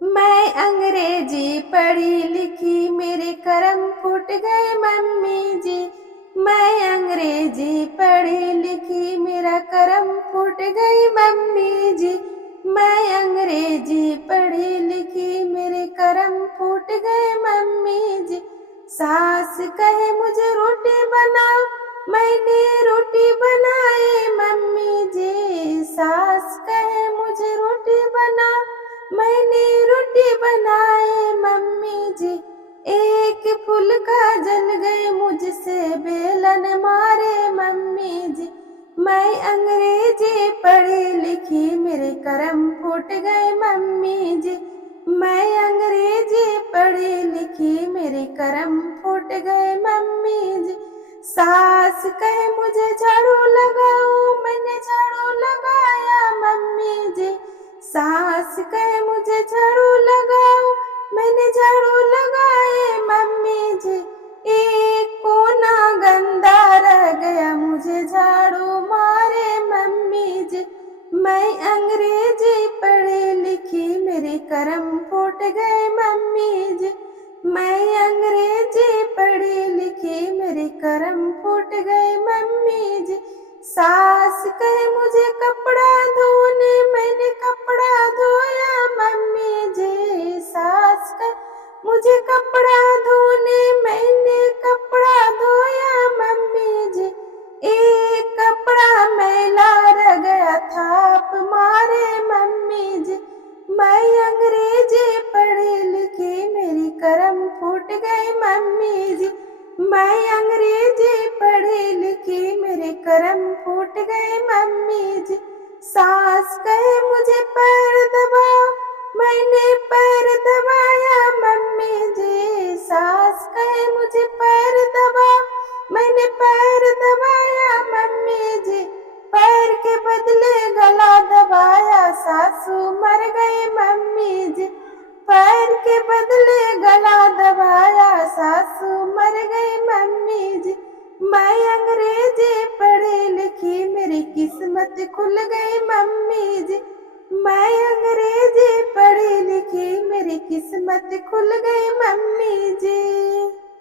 मैं अंग्रेजी पढ़ी लिखी मेरे करम फूट गए मम्मी जी। मैं अंग्रेजी पढ़ी लिखी मेरा करम फूट गई मम्मी जी। मैं अंग्रेजी पढ़ी लिखी मेरे करम फूट गए मम्मी जी। सास कहे मुझे रोटी बनाओ, मैंने रोटी बनाई मम्मी जी। सास कहे मुझे रोटी बनाओ, मैंने रोटी बनाए मम्मी जी। एक फुल्का जल गए मुझसे बेलन मारे मम्मी जी। मैं अंग्रेजी पढ़ी लिखी मेरे करम फूट गए मम्मी जी। मैं अंग्रेजी पढ़ी लिखी मेरे करम फूट गए मम्मी जी। सास कहे मुझे झाड़ू लगाओ, मैंने झाड़ू लगाया मम्मी जी। सास कहे मुझे झाड़ू लगाओ, मैंने झाड़ू लगाए मम्मी जी। एक कोना गंदा रह गया मुझे झाड़ू मारे मम्मी जी। मैं अंग्रेजी पढ़ी लिखी मेरे करम फूट गए मम्मी जी। मैं अंग्रेजी पढ़ी लिखी मेरे करम फूट गए मम्मी जी। सास कहे मुझे कपड़ा धोने, मैंने कपड़ा धोया मम्मी जी। सास कहे मुझे कपड़ा धोने, मैंने कपड़ा धोया मम्मी जी। एक कपड़ा मैला रह गया थाप मारे मम्मी जी। मैं अंग्रेजी पढ़ी लिखी मेरी करम फूट गई मम्मी जी। मैं अंग्रेजी पढ़ी लिखी मेरे करम फूट गए मम्मी जी। सास कहे मुझे पैर दबाओ, मैंने पैर दबाया मम्मी जी। सास कहे मुझे पैर दबाओ, मैंने पैर दबाया मम्मी जी। पैर के बदले गला दबाया, सासू मर गई मम्मी जी। पैर के बदले गला दबाया, सासू मर गई मम्मी जी। मैं अंग्रेजी पढ़ी लिखी मेरी किस्मत खुल गई मम्मी जी। मैं अंग्रेजी पढ़ी लिखी मेरी किस्मत खुल गई मम्मी जी।